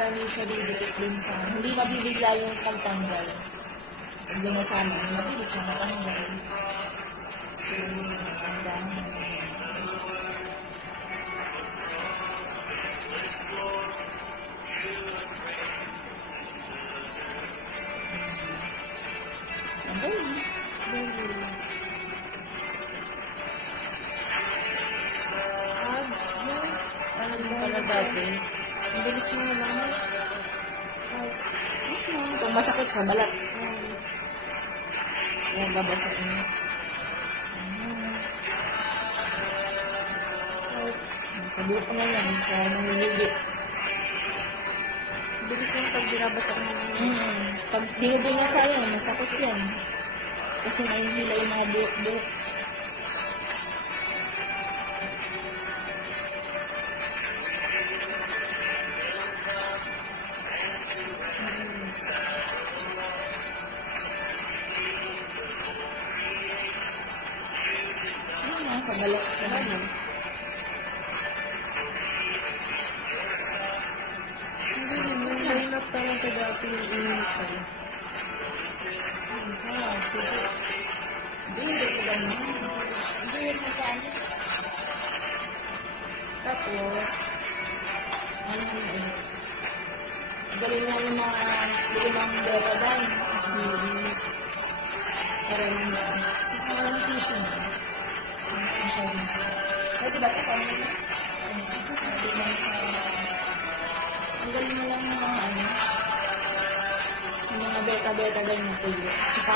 para hindi siya didikit din sa, hindi mabibigla yung pagtanggal. Hindi na sana, mabilis siya matanggal. So, ang dami. Ang galing. Ano pala dati? Ang bilis mo naman. Kung masakit sa balat. Yan, babasain mo. Sabihin ko na yan. Kaya nangyayigit. Bilis yung pag binabasak mo. Pag dinubinasa yan, masakit yan. Kasi nahihila yung mga buhok-buhok. Sa balat ka na yun. Hindi mainap talaga dati yung init pa rin. Sige. Hindi ko ba naman? Hindi ko ba naman? Tapos, ano yun? Galing nga yung mga limang betadine. Para yung mga tissue na. Ay, diba ito? Ang galing mo lang mga ano, yung mga beta-beta ganyan tuyo. Saka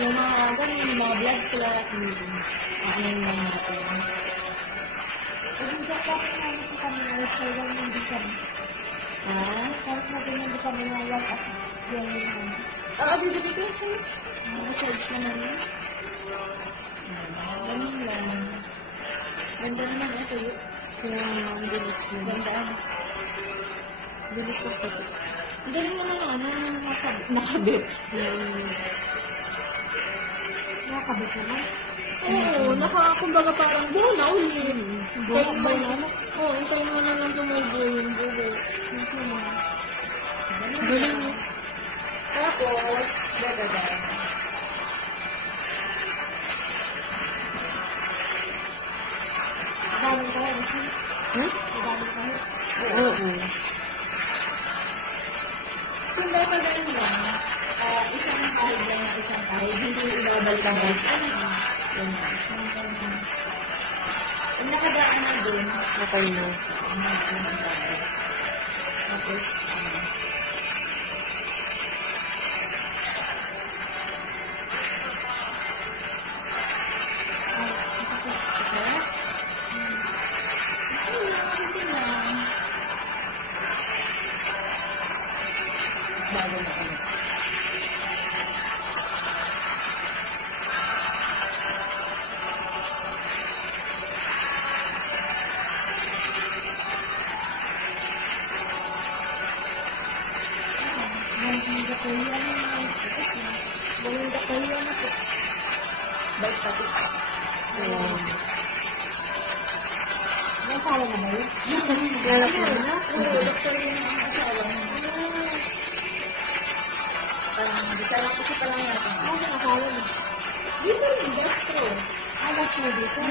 yung mga ganyan, yung mga blood clot, ano yung mga natin. Hindi ka kahit na hindi kami na-refer ng hindi kami. Ha? Kahit na hindi kami na-work at yung Oo, bibili ko yun sa'yo. charge na namin. Ganun lang. Ganda naman ito yun. Kaya ang bilis yun. Gandaan. Bilis ko pati. Ang galing mo naman, ano, nakabit. Nakakabit naman. Oo, kumbaga parang buo na ulit. Buo ba naman? Oo, hintayin mo na lang tumubo yung buo. Galing mo. Tapos, dadadaan. Daming tayo. Daming tayo. Oo. Kung dadadaan lang, isang kahit lang na isang kahit, hindi ibabalik-balik. Kung nakadaan na doon, Okay na. tapos, bago na kami. Malinda ko yan. Malinda ko yan ako. Basta po. Ang pala na ba yun? Galap na. Oo, doktor yun ang asawa mo. Bisa lang kasi parang natin. Ano nakakala mo? Di ba rin, gastro? Alas mo dito?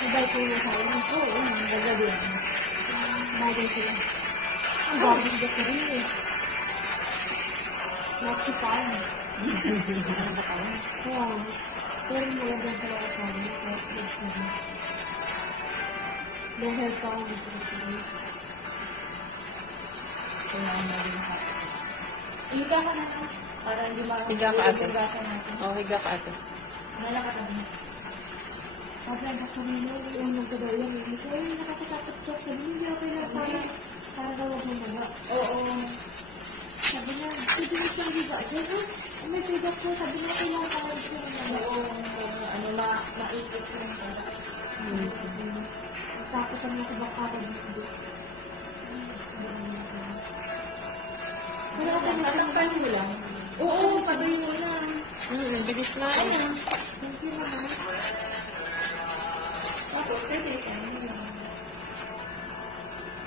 Ibay ko yung sa akin. Oo, nagagabi yan. Bagay sila. Ang bagay ko rin eh. Nakipan. Oo. Pero malagyan pala ako sa akin. Dahil pa ako dito sa akin. Kaya ang naging hot. Higa ka na. Para hindi Higa ka, ate. higasan natin. Oo, higa ka ate. Nalaka ka na. Sabi ang kanina, yung nagkadaw yan. Ay, nakakatakot siya. Sabi niya, okay na para daw ako maga. Oo. Sabi niya, sige mo siyang higa. Diyan, may higa ko. Sabi niya, kailangan ka lang siya ng maga. Oo. Ano, maikot ko rin pala. Takot ang mga kabakara dito. Pero okay, tatakpan mo lang. Oo, patuloy mo lang. Bilis na. Ayan. Thank you naman. Tapos, pwede ka na lang.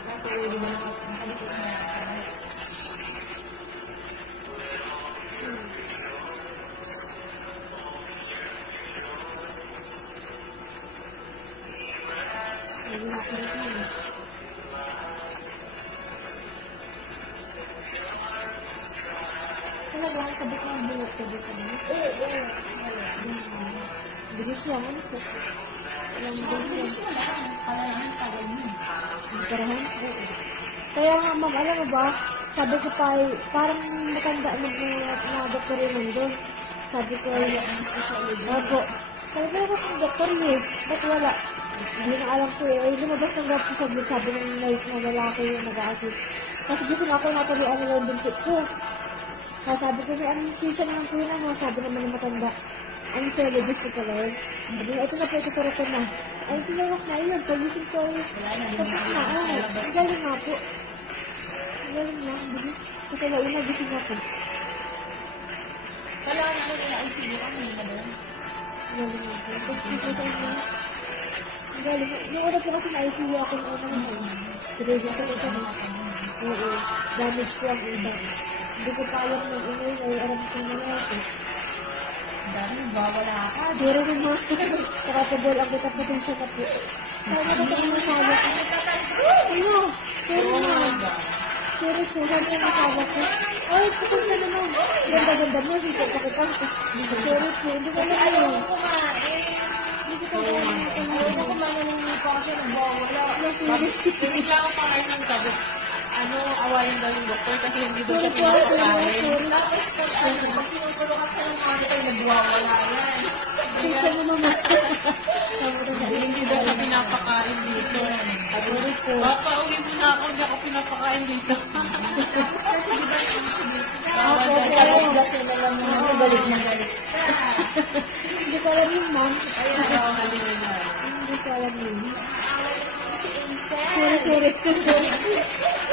Tapos, Sabi na ako rin yun. Talaga, ang sabit ng bulok ko dito. Bilis lang, ano po? Walang bilis lang. Parahan? Oo. Kaya nga, ma'am, alam mo ba, sabi ko pa, parang matanda na doktor yun nandun. Sabi ko, ako, sabi ko kung doktor niya, ba't wala? Hindi na alam ko eh, lumabas ng doktor sabi ng nurse na lalaki yung nag-a-assist. Kasi gusto na ako natalian nila yung bintik ko. Kaya sabi ko, may anesthesia naman ko yun, sabi naman ng matanda. Ang syllabus ko pala yun. Sabi na, ito na po, ito ko na. Ay, tinawak na yun, pag-isip ko yun. Tapos na, ang galing nga po. Ang galing nga, ang bilis. Kasi nauna, gising ako. Kailangan ako nila ICU kami na doon. Ang galing nga po. Tapos nakita ko na. Ang galing nga. Yung una po kasi na-ICU ako ng una naman. Pero yung sa ito, oo, damage ko ang iba. Hindi ko pa alam ng ingay, ay alam ko na ako. Dami, bawala ka. Pero naman, nakapagol ang kita pa siya na po. Kaya naman ang masawa ko. Ano? Pero naman. Pero po, sabi ang masawa ko. Ay, pupunta naman. Ganda-ganda mo, dito pa kita. Pero po, hindi ko na Ayaw alam. ko kumain. Hindi ko pa alam. Ayaw ko kumain ng pa kasi nagbawala. Bigla ako pakain ng sabi. Awayin daw yung doktor kasi hindi daw siya pinapakain. Tapos pag tinutulungan siya ng mga ay nagwawala yan. Sige mo naman. Hindi daw siya pinapakain dito. Sorry po. Papa, uwi mo na ako, hindi ako pinapakain dito. Tapos kasi di ba yung kasi na lang mo na balik na balik. Hindi ko alam yun, ma'am. Ayun, ako halina na. Hindi ko alam yun. Si Insel. Sorry.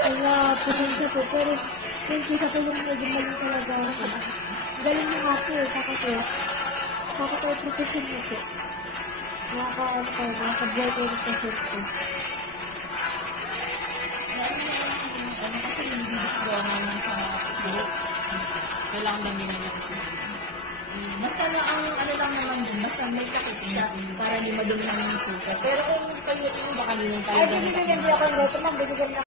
Wala, pupunta po. Pero, yung kisa ko yung naging maling talaga ako. Galing mo nga po, kakatayo profession mo po. Nakaka-buhay ko yung profession ko. Kasi hindi ko naman sa buhok. Kailangan lang din niya. Basta na ang lang naman din, basta may takip siya para di madumi ng sukat. Pero kung kayo yung baka nyo Ay, binibigyan niya ako ng goto, ma'am. Binibigyan